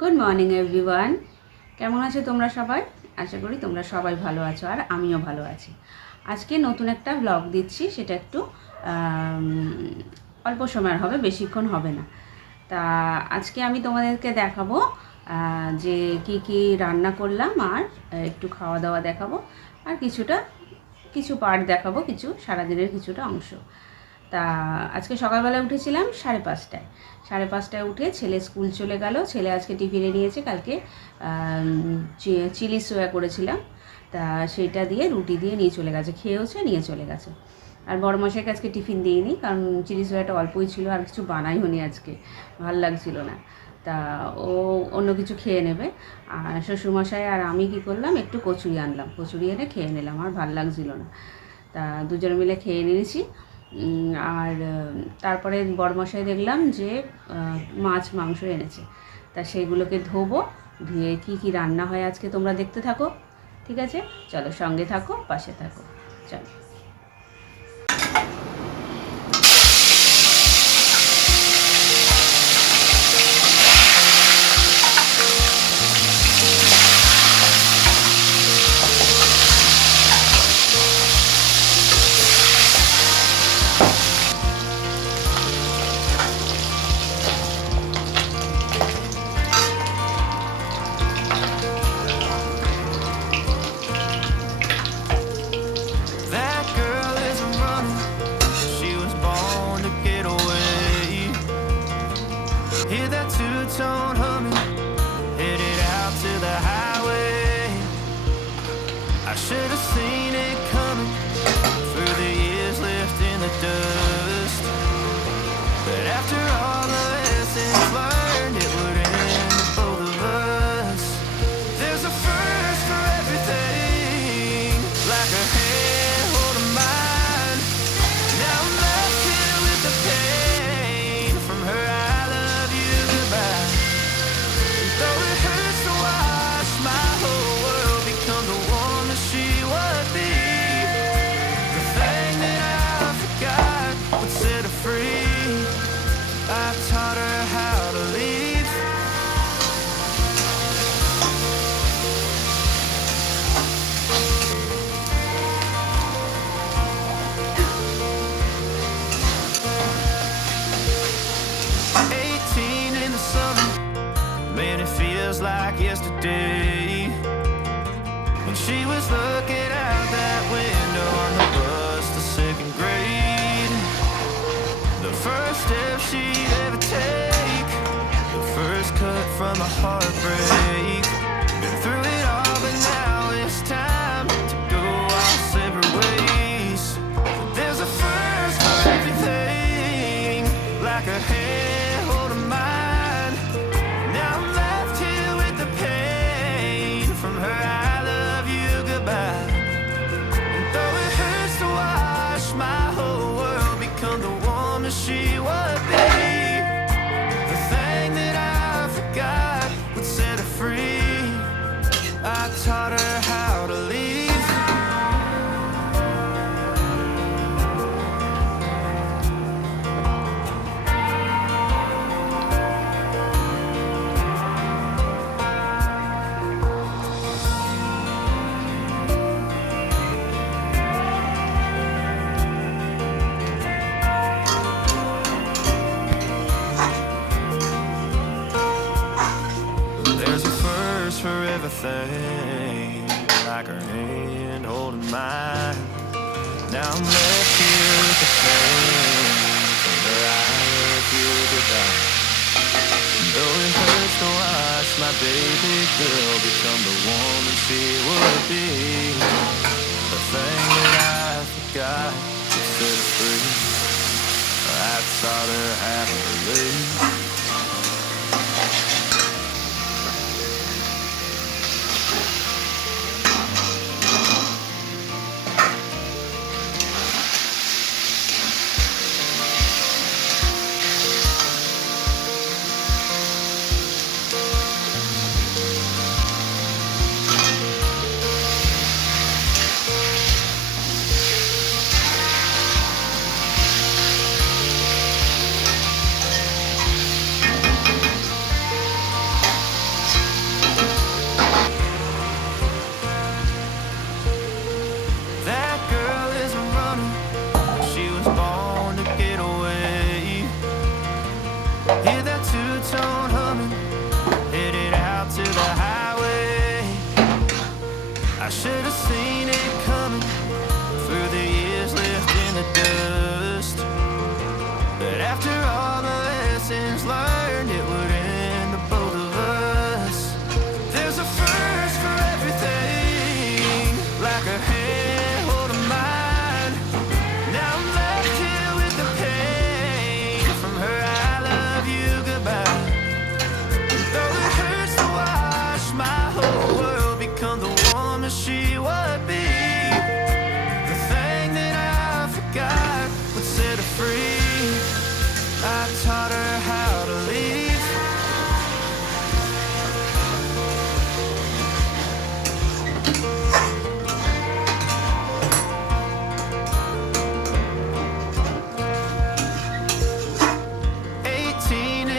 Good morning everyone. কেমন আছো তোমরা সবাই? আশা করি তোমরা সবাই ভালো আছো আর আমিও ভালো আছি। আজকে নতুন একটা ব্লগ দিচ্ছি, সেটা একটু অল্প সময়ের হবে, বেশিক্ষণ হবে না। তা আজকে আমি তোমাদেরকে দেখাবো যে কি রান্না করলাম, আর একটু খাওয়া দাওয়া দেখাবো, আর কিছু পার্ট দেখাবো, সারাদিনের কিছুটা অংশ। তা আজকে সকালবেলা উঠেছিলাম 5:30টায়। 5:30টায় উঠে ছেলে স্কুল চলে গেল। ছেলে আজকে টিফিনে নিয়েছে, কালকে চিলি সোয়া করেছিলাম, তা সেইটা দিয়ে রুটি দিয়ে নিয়ে চলে গেছে, খেয়েওছে, নিয়ে চলে গেছে। আর বড়মশাইকে আজকে টিফিন দিইনি, কারণ চিলি সোয়াটা অল্পই ছিল, আর কিছু বানাইও নি আজকে, ভাল লাগছিল না। তা ও অন্য কিছু খেয়ে নেবে। আর শ্বশুরমশাই আর আমি কী করলাম, একটু কচুরি আনলাম, কচুরি এনে খেয়ে নিলাম, আর ভাল লাগছিল না। তা দুজনে মিলে খেয়ে নিয়েছি। আর তারপরে বড়মশাই দেখলাম যে মাংস এনেছে, তা সেগুলোকে ধোবো, ধুয়ে কী রান্না হয় আজকে তোমরা দেখতে থাকো। ঠিক আছে, চলো, সঙ্গে থাকো, পাশে থাকো, চলো। That girl is a runner. She was born to get away. Hear that two-tone humming, headed out to the highway. I should have seen it coming through the years left in the dust. But after all the lessons learned, it would end with both of us. There's a first for everything, like a hand holding mine. Now I'm left here with the pain from her I love you goodbye. And though it hurts to watch my whole world become the woman she would be, the thing that I forgot would set her free. I taught her how to leave. In the summer, man, it feels like yesterday, when she was looking out that window on the bus to second grade. The first step she'd ever take, the first cut from a heartbreak. Been through it all, but now it's time to go our separate ways. There's a first for everything, like a hand holding mine. Now I'm left here with the pain from her I love you goodbye. And though it hurts to watch my whole world become the woman she would be, the thing that I forgot would set her free. I taught her how to leave. There's a first for everything, like her hand holding mine. Now I'm left here with the pain from her I love you goodbye. Though it hurts to watch my baby girl become the woman she would be, the thing that I forgot to set her free. I taught her how to live. I should have seen it coming through the years left in the dust. But after all the lessons learned, it would end the both of us. There's a first for everything, like a handhold of mine. Now I'm left here with the pain from her I love you goodbye. Though it hurts to watch my whole world become the woman she would be, the thing that I forgot would set her free. I taught her how to leave.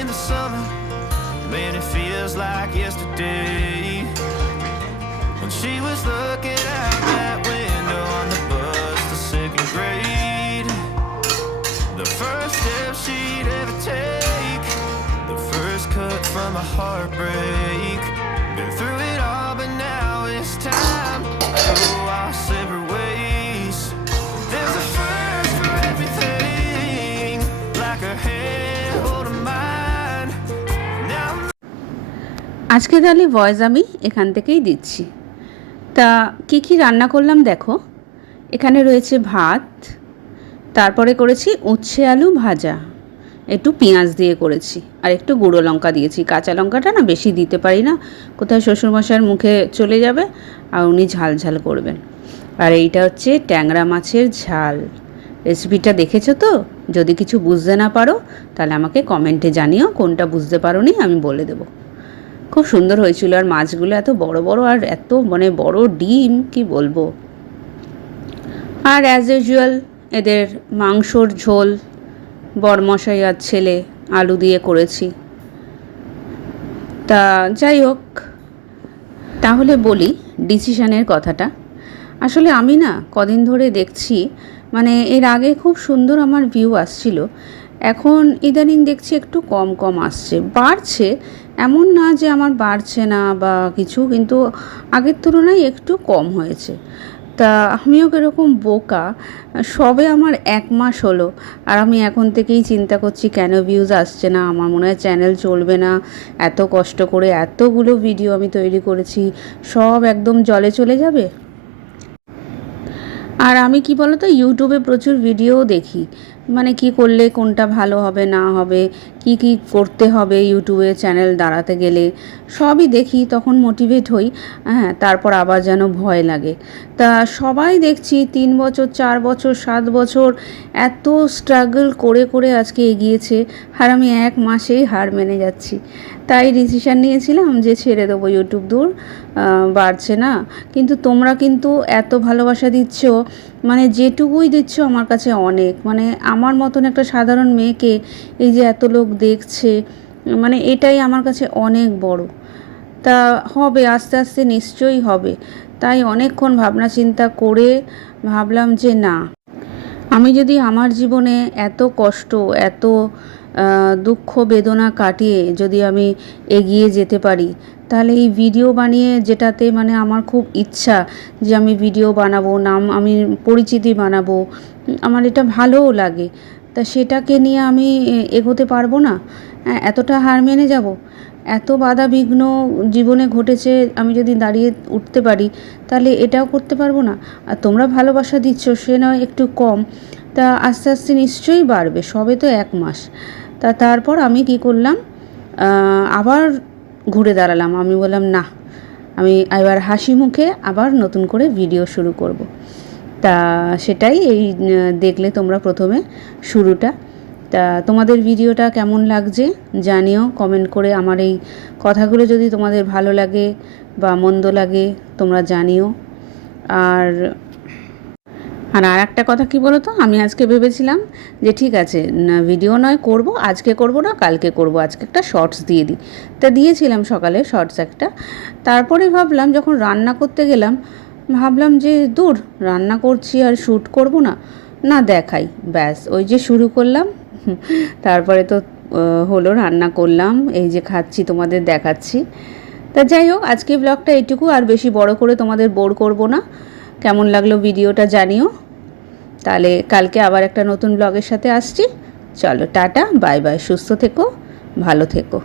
In the summer, man, it feels like yesterday, when she was looking out that window on the bus to second grade. The first step she'd ever take, the first cut from a heartbreak. Been through it all, but now it's time to go our separate ways. There's a first for everything, like a handhold of mine. Now I'm আজকে তাহলে voice আমি এখান থেকেই দিচ্ছি। তা কি কি রান্না করলাম দেখো। এখানে রয়েছে ভাত, তারপরে করেছি উচ্ছে আলু ভাজা, একটু পেঁয়াজ দিয়ে করেছি, আর একটু গুঁড়ো লঙ্কা দিয়েছি। কাঁচা লঙ্কাটা না বেশি দিতে পারি না, কোথায় শ্বশুরমশাইয়ের মুখে চলে যাবে, আর উনি ঝাল ঝাল করবেন। আর এইটা হচ্ছে ট্যাংরা মাছের ঝাল। রেসিপিটা দেখেছো তো? যদি কিছু বুঝতে না পারো তাহলে আমাকে কমেন্টে জানিও, কোনটা বুঝতে পারোনি আমি বলে দেবো। খুব সুন্দর হয়েছিল, আর মাছগুলো এত বড় বড়, আর এত মানে বড় ডিম কি বলবো। আর অ্যাজ ইউজুয়াল এদের মাংসর ঝোল বরমশাই আর ছেলে আলু দিয়ে করেছি। তা যাই হোক, তাহলে বলি ডিসিশনের কথাটা। আসলে আমি না কদিন ধরে দেখছি, মানে এর আগে খুব সুন্দর আমার ভিউ আসছিল, এখন ইদানিং দেখছি একটু কম কম আসছে। বাড়ছে এমন না যে আমার বাড়ছে না বা কিছু, কিন্তু আগের তুলনায় একটু কম হয়েছে। তা আমিও কীরকম বোকা, সবে আমার 1 মাস হলো, আর আমি এখন থেকেই চিন্তা করছি কেন ভিউজ আসছে না, আমার মনে হয় চ্যানেল চলবে না। এত কষ্ট করে এতগুলো ভিডিও আমি তৈরি করেছি, সব একদম জলে চলে যাবে। আর আমি কি বলো তো, ইউটিউবে প্রচুর ভিডিও দেখি, মানে কি করলে কোনটা ভালো হবে না হবে, কি কি করতে হবে ইউটিউবে চ্যানেল দাঁড়াতে গেলে, সবই দেখি, তখন মোটিভেট হই। হ্যাঁ, তারপর আবার যেন ভয় লাগে। তা সবাই দেখছি 3 বছর 4 বছর 7 বছর এত স্ট্রাগল করে করে আজকে এগিয়েছে, আর আমি 1 মাসেই হার মেনে যাচ্ছি। তাই ডিসিশান নিয়েছিলাম যে ছেড়ে দেবো ইউটিউব, দূর, বাড়ছে না। কিন্তু তোমরা কিন্তু এত ভালোবাসা দিচ্ছ, মানে যেটুকুই দিচ্ছ আমার কাছে অনেক। মানে আমার মতন একটা সাধারণ মেয়েকে এই যে এত লোক দেখছে, মানে এটাই আমার কাছে অনেক বড়। তা হবে, আস্তে আস্তে নিশ্চয়ই হবে। তাই অনেকক্ষণ ভাবনা চিন্তা করে ভাবলাম যে না, আমি যদি আমার জীবনে এত কষ্ট, এত দুঃখ বেদনা কাটিয়ে যদি আমি এগিয়ে যেতে পারি, তাহলে এই ভিডিও বানিয়ে, যেটাতে মানে আমার খুব ইচ্ছা যে আমি ভিডিও বানাবো, নাম আমি পরিচিতি বানাবো, আমার এটা ভালোও লাগে, তা সেটাকে নিয়ে আমি এগোতে পারবো না? এতটা হার মেনে যাব? এত বাধা বিঘ্ন জীবনে ঘটেছে, আমি যদি দাঁড়িয়ে উঠতে পারি তাহলে এটাও করতে পারবো না? আর তোমরা ভালোবাসা দিচ্ছ, সে নয় একটু কম, তা আস্তে আস্তে নিশ্চয়ই বাড়বে, সবে তো 1 মাস। তারপর আমি কি করলাম, আবার ঘুরে দাঁড়ালাম। আমি বললাম না, আমি এবার হাসি মুখে আবার নতুন করে ভিডিও শুরু করব। তা সেটাই এই দেখলে তোমরা প্রথমে শুরুটা। তা তোমাদের ভিডিওটা কেমন লাগছে জানিও কমেন্ট করে। আমার এই কথাগুলো যদি তোমাদের ভালো লাগে বা মন্দ লাগে তোমরা জানিও। আর একটা কথা কি বলো তো, আমি আজকে ভেবেছিলাম যে ঠিক আছে, ভিডিও নয় করব, আজকে করব না কালকে করব, আজকে একটা শর্টস দিয়ে দিই। তা দিয়েছিলাম সকালে শর্টস একটা। তারপরে ভাবলাম, যখন রান্না করতে গেলাম ভাবলাম যে দূর, রান্না করছি আর শ্যুট করব না, না দেখাই, ব্যাস ওই যে শুরু করলাম। তারপরে তো হলো, রান্না করলাম, এই যে খাচ্ছি তোমাদের দেখাচ্ছি। তা যাই হোক, আজকে ব্লগটা এইটুকু, আর বেশি বড় করে তোমাদের বোর করব না। কেমন লাগলো ভিডিওটা জানিও। তাহলে কালকে আবার একটা নতুন ব্লগের সাথে আসছি। চলো টাটা, বাই বাই, সুস্থ থেকো, ভালো থেকো।